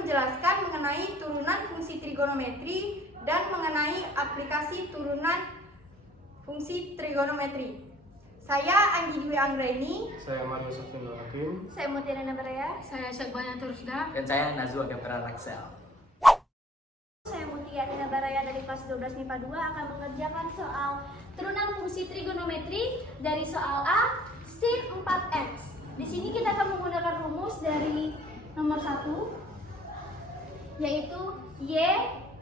menjelaskan mengenai turunan fungsi trigonometri dan mengenai aplikasi turunan fungsi trigonometri. Saya Anggi Dwi Anggraini. Saya Mario Sofino Hakim. Saya Mutiara Nabaraya. Saya Syakbana Turusda. Dan saya Nazwa Gapra Raksel. Saya Mutiara Nabaraya dari kelas 12 MIPA 2 akan mengerjakan soal turunan fungsi trigonometri dari soal A sin 4x. Di sini kita akan menggunakan rumus dari nomor 1, yaitu Y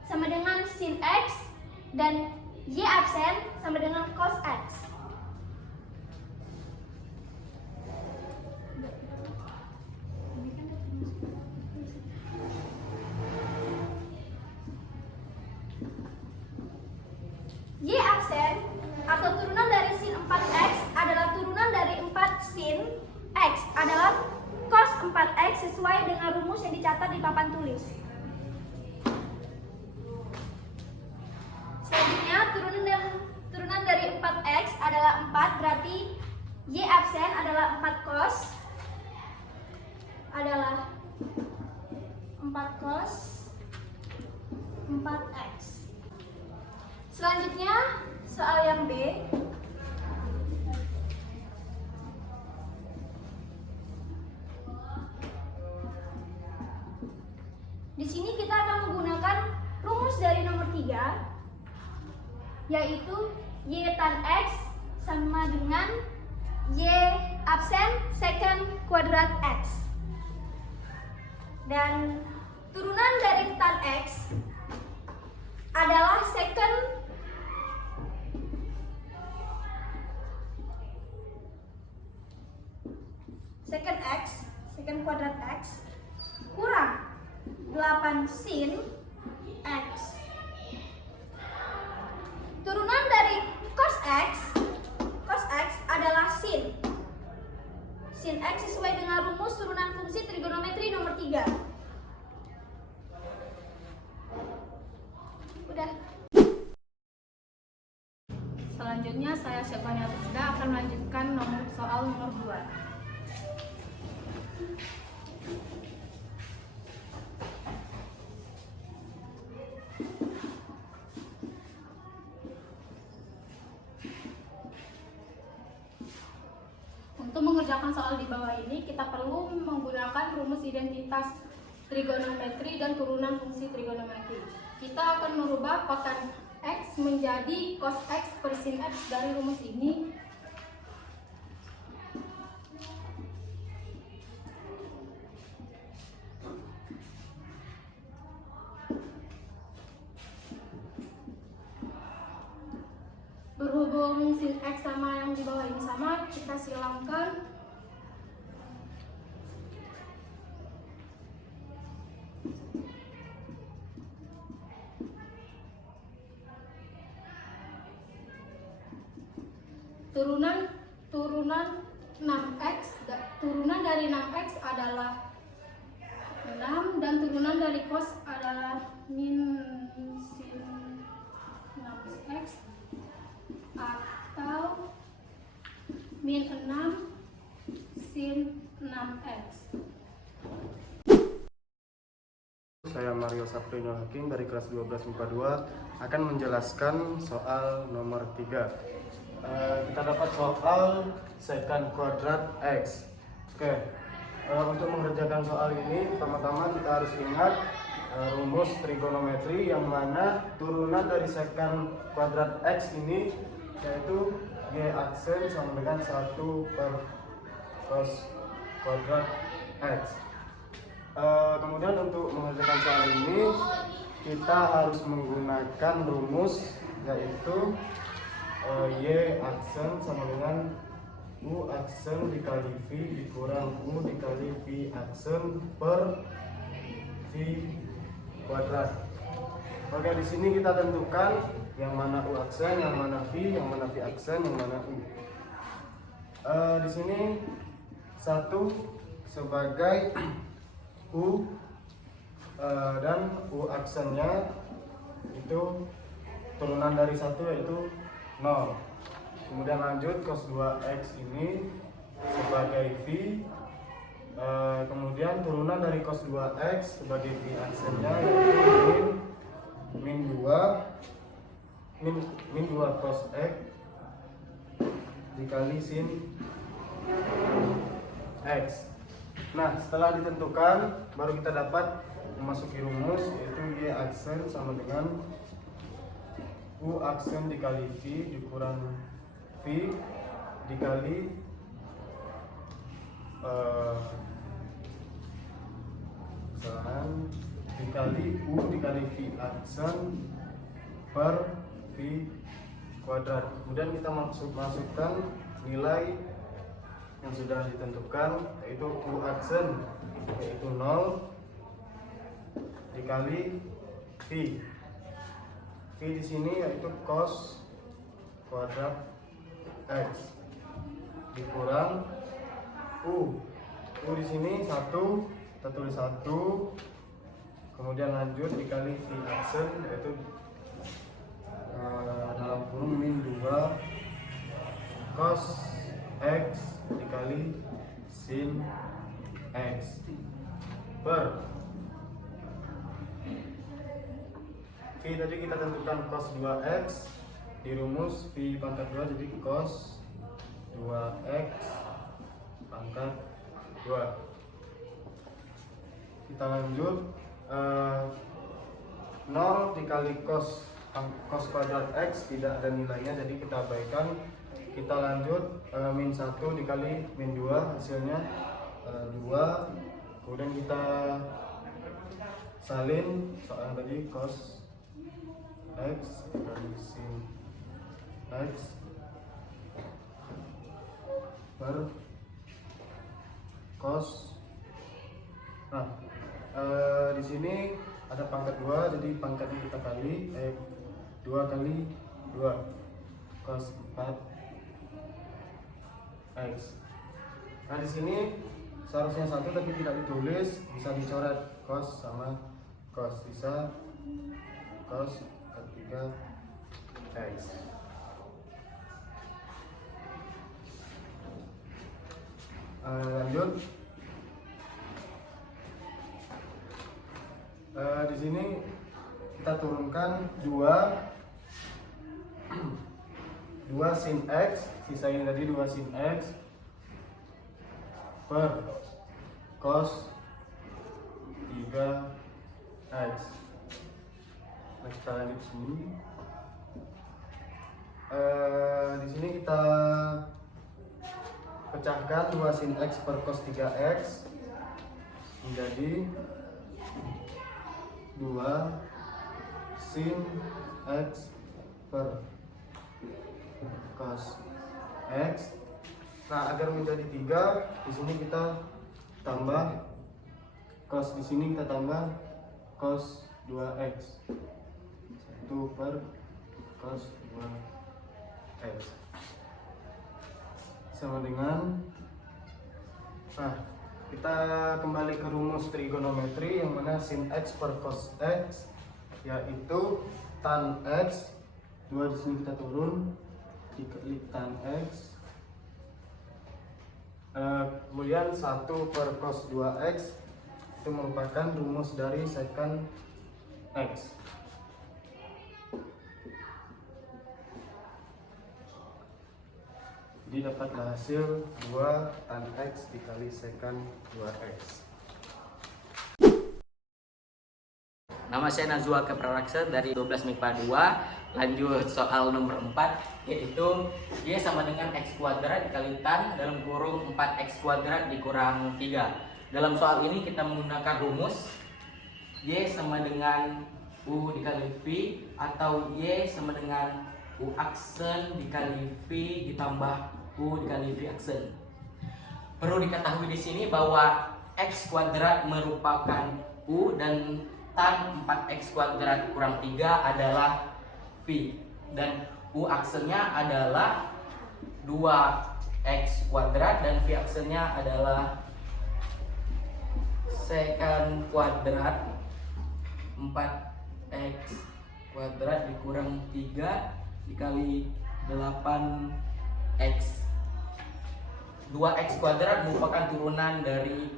sama dengan sin X dan Y absen sama dengan cos X. Y absen atau turunan dari sin 4x adalah turunan dari 4 sin X adalah cos 4x sesuai dengan rumus yang dicatat di papan tulis. Selanjutnya turunan dari 4x adalah 4, berarti Y absen adalah 4 cos adalah 4 cos 4x. Selanjutnya soal yang B. Di sini kita akan menggunakan rumus dari nomor 3, yaitu Y tan X sama dengan Y absen secant kuadrat X. Dan turunan dari tan X adalah secant X, secant kuadrat X kurang 8 sin X. Turunan dari cos X adalah sin X sesuai dengan rumus turunan fungsi trigonometri nomor 3. Udah. Selanjutnya saya Syakbana Turusda akan melanjutkan soal nomor 2. Untuk mengerjakan soal di bawah ini, kita perlu menggunakan rumus identitas trigonometri dan turunan fungsi trigonometri. Kita akan merubah kotan X menjadi cos X per sin X dari rumus ini. Berhubung sin X sama yang di bawah ini sama, kita silangkan. Turunan 6x, turunan dari 6x adalah 6 dan turunan dari cos adalah min sin 6x atau min 6 sin 6x. Saya Mario Sofino Hakim dari kelas 12 MIPA 2 akan menjelaskan soal nomor 3. Kita dapat soal secant kuadrat X. Oke. Untuk mengerjakan soal ini, pertama-tama kita harus ingat rumus trigonometri yang mana turunan dari secant kuadrat X ini yaitu Y aksen sama dengan 1 per cos kuadrat X. Kemudian untuk mengerjakan soal ini kita harus menggunakan rumus yaitu Y aksen sama dengan U aksen dikali V dikurang U dikali V aksen per V kuadrat. Oke, di sini kita tentukan yang mana U aksen, yang mana V, yang mana V aksen, yang mana U. Di sini 1 sebagai U dan U aksennya itu turunan dari 1 yaitu 0. Kemudian lanjut cos 2x ini sebagai V Kemudian turunan dari cos 2x sebagai V aksennya yaitu min 2 cos x dikali sin x. Nah, setelah ditentukan baru kita dapat memasuki rumus, yaitu Y aksen sama dengan U aksen dikali V dikurang V dikali dikali U dikali V aksen per V kuadrat. Kemudian kita masukkan nilai yang sudah ditentukan, yaitu U aksen yaitu 0 dikali V. V di sini yaitu cos kuadrat X dikurang U. U di sini 1, kita tulis 1, kemudian lanjut dikali V aksen yaitu dalam kurung min 2 cos X dikali sin X per V tadi kita tentukan cos 2x di rumus V pangkat 2, jadi cos 2x pangkat 2. Kita lanjut 0 dikali cos kuadrat x tidak ada nilainya, jadi kita abaikan. Kita lanjut min 1 dikali min 2 hasilnya 2. Kemudian kita salin soal tadi cos x dikali sin x per cos. Nah, di sini ada pangkat 2, jadi pangkatnya kita kali 2 kali 2 cos 4 x. Nah, di sini seharusnya 1 tapi tidak ditulis, bisa dicoret cos sama cos, bisa cos ketiga x. Lanjut. Di sini kita turunkan 2 sin x, sisa ini tadi 2 sin x per cos 3x. Nah, kita lanjut sini. Di sini kita pecahkan 2 sin x per cos 3x menjadi 2 sin x per cos x. Nah, agar menjadi 3, di sini kita tambah cos, di sini kita tambah cos 2x. 1 per cos 2x sama dengan, nah, kita kembali ke rumus trigonometri yang mana sin x per cos x yaitu tan x. 2 di sini kita turun dikali tan x, kemudian 1 per cos 2x itu merupakan rumus dari secant x. Jadi dapatlah hasil 2 tan x dikali secant 2x. Nama saya Nazwa Kepraraksa dari 12 MIPA 2. Lanjut soal nomor 4, yaitu Y sama dengan x kuadrat dikali tan dalam kurung 4x kuadrat dikurang 3. Dalam soal ini kita menggunakan rumus Y sama dengan U dikali V atau Y sama dengan U aksen dikali V ditambah U dikali V aksen. Perlu diketahui di sini bahwa x kuadrat merupakan U dan tan 4x kuadrat kurang 3 adalah V, dan U aksennya adalah 2x kuadrat dan V aksennya adalah secant kuadrat 4x kuadrat dikurang 3 dikali 8x. 2x kuadrat merupakan turunan dari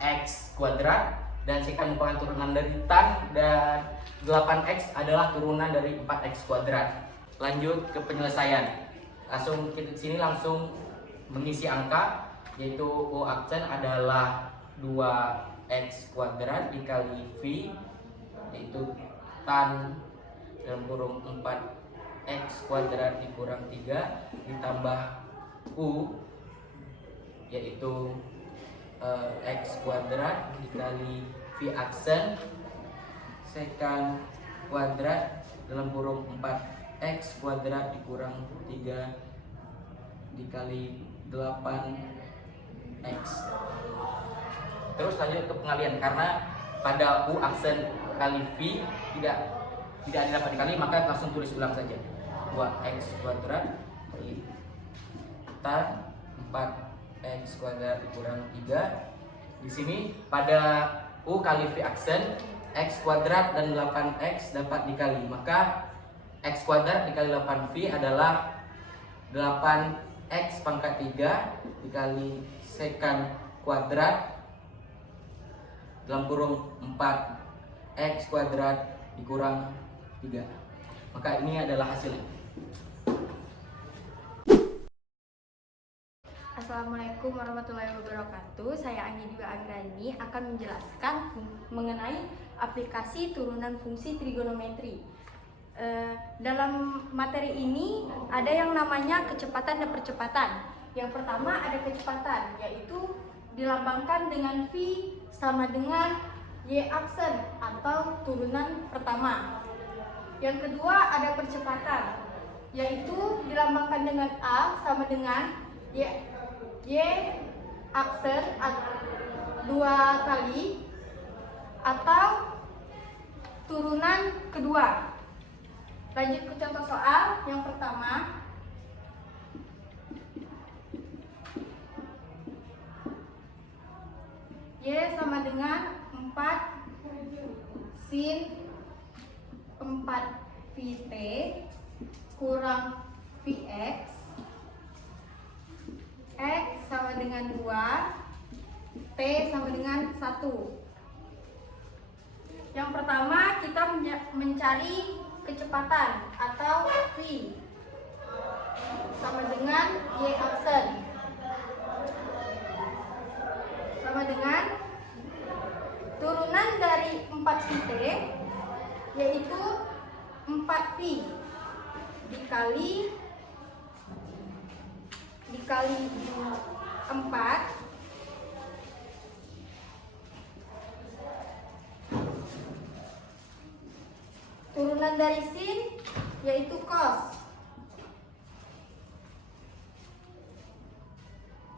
X kuadrat, dan sekan merupakan turunan dari tan, dan 8X adalah turunan dari 4X kuadrat. Lanjut ke penyelesaian. Langsung kita sini langsung mengisi angka, yaitu U aksen adalah 2X kuadrat dikali V, yaitu tan dalam kurung 4X kuadrat dikurang 3 ditambah U, yaitu X kuadrat dikali V aksen sekan kuadrat dalam kurung 4X kuadrat dikurang 3 dikali 8X. Terus lanjut ke pengalian, karena pada U aksen kali V tidak dapat dikali, maka langsung tulis ulang saja. 2X kuadrat kali tan 4X kuadrat dikurang 3. Di sini pada U kali V aksen X kuadrat dan 8X dapat dikali, maka X kuadrat dikali 8V adalah 8X pangkat 3 dikali sekan kuadrat dalam kurung 4X kuadrat dikurang 3. Maka ini adalah hasilnya. Assalamualaikum warahmatullahi wabarakatuh. Saya Anggi Dwi Anggrani akan menjelaskan mengenai aplikasi turunan fungsi trigonometri. Dalam materi ini ada yang namanya kecepatan dan percepatan. Yang pertama ada kecepatan, yaitu dilambangkan dengan V sama dengan Y aksen atau turunan pertama. Yang kedua ada percepatan, yaitu dilambangkan dengan A sama dengan Y aksen 2 kali atau turunan kedua. Lanjut ke contoh soal yang pertama. Y sama dengan 4 sin 4 VT kurang VX. X sama dengan 2, T sama dengan 1. Yang pertama kita mencari kecepatan atau V sama dengan Y aksen sama dengan turunan dari 4VT, yaitu 4V dikali 4 turunan dari sin, yaitu cos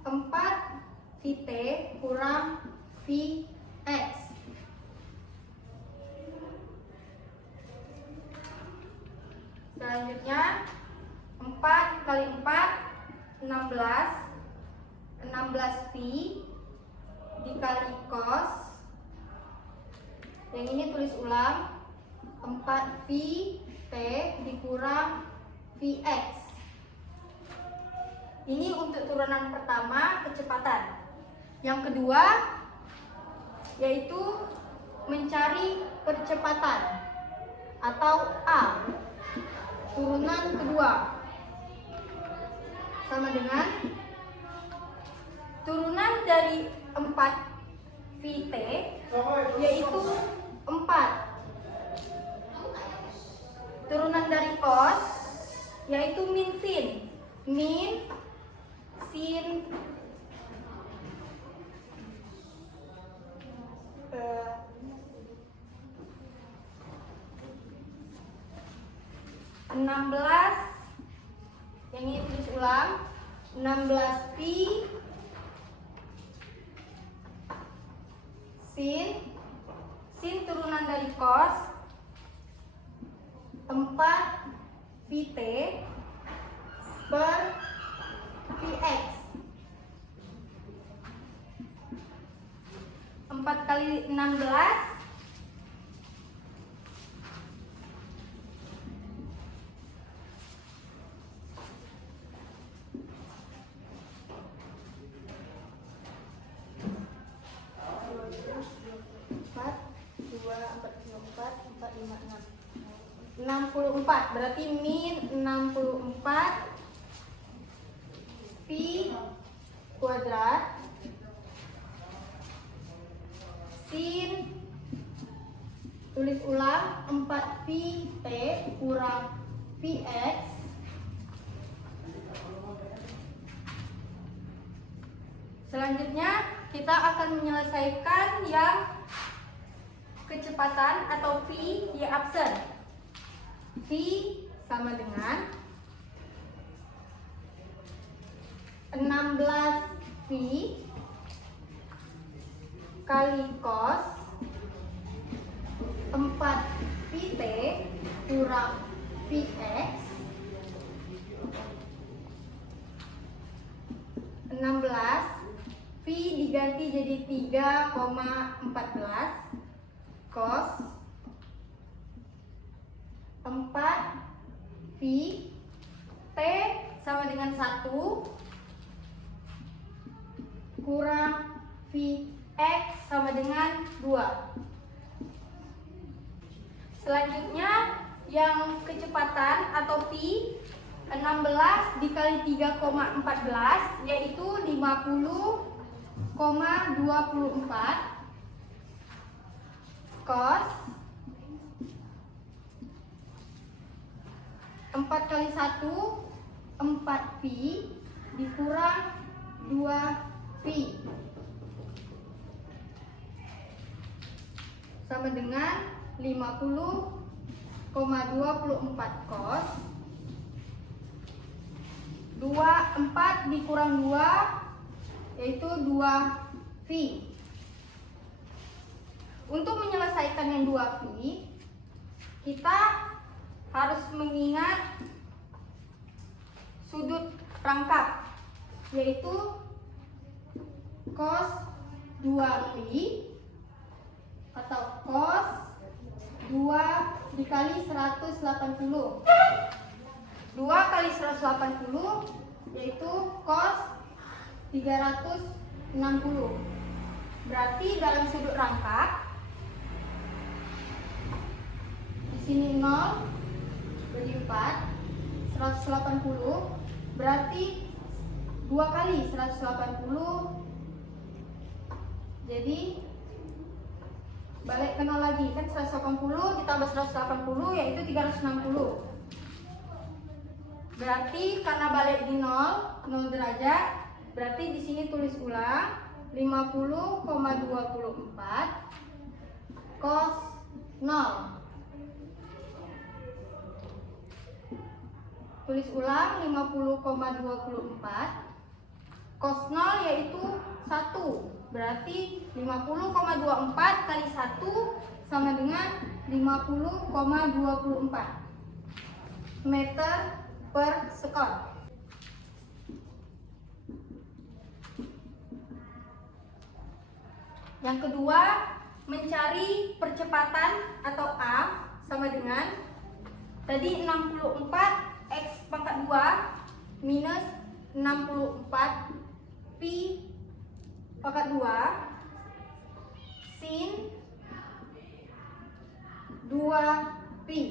4 VT kurang VX. Selanjutnya 4 kali 4 16V dikali cos, yang ini tulis ulang 4V T dikurang VX. Ini untuk turunan pertama kecepatan. Yang kedua yaitu mencari percepatan atau A, turunan kedua, sama dengan turunan dari 4VT, yaitu 4. Turunan dari cos, yaitu min sin. Min sin 16, yang ini tulis ulang 16V sin turunan dari cos 4VT per VX. 4 kali 16 16 4, 5, 6. 64, berarti min 64 pi kuadrat sin, tulis ulang, 4 pi t kurang pi x Selanjutnya kita akan menyelesaikan yang kecepatan atau V Y absen. V sama dengan 16 V kali cos 4 pt kurang Vx 16 V diganti jadi 3,14 cos 4 V T sama dengan 1 kurang Vx sama dengan 2. Selanjutnya yang kecepatan atau V 16 dikali 3,14 yaitu 50,24 cos 4 kali 1 4 pi dikurang 2 pi sama dengan 50,24 cos 4 dikurang 2 yaitu 2 pi. Untuk menyelesaikan yang 2 pi, kita harus mengingat sudut rangkap, yaitu cos 2 pi atau cos 2 dikali 180. 2 kali 180 yaitu cos 360. Berarti dalam sudut rangkap di sini 0 bagi 4 180 berarti 2 kali 180 jadi balik ke 0 lagi kan 180 ditambah 180 yaitu 360. Berarti karena balik di 0 derajat berarti di sini tulis ulang 50,24 cos 0. Tulis ulang 50,24 cos 0 yaitu 1. Berarti 50,24 kali 1 sama dengan 50,24 meter per sekon. Yang kedua, mencari percepatan atau A sama dengan tadi 64 X pangkat 2 minus 64 Pi pangkat 2 sin 2 Pi.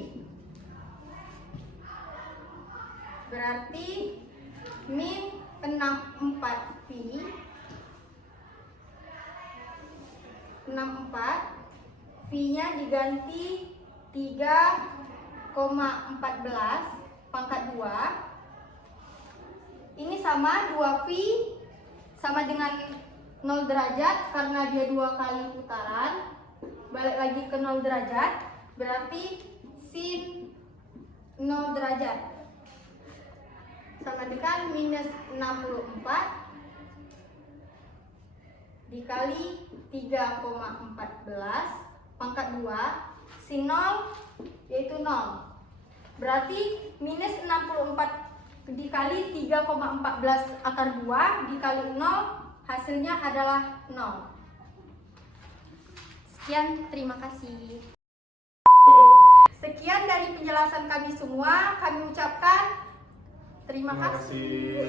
Berarti min 64 Pi 64 Pi-nya diganti 3,14 pangkat 2. Ini sama 2 Pi sama dengan 0 derajat karena dia 2 kali putaran. Balik lagi ke 0 derajat berarti sin 0 derajat sama dengan minus 64 dikali 3,14 pangkat 2 sin 0 yaitu 0. Berarti minus 64 dikali 3,14 akar 2 dikali 0 hasilnya adalah 0. Sekian, terima kasih. Sekian dari penjelasan kami semua. Kami ucapkan terima kasih.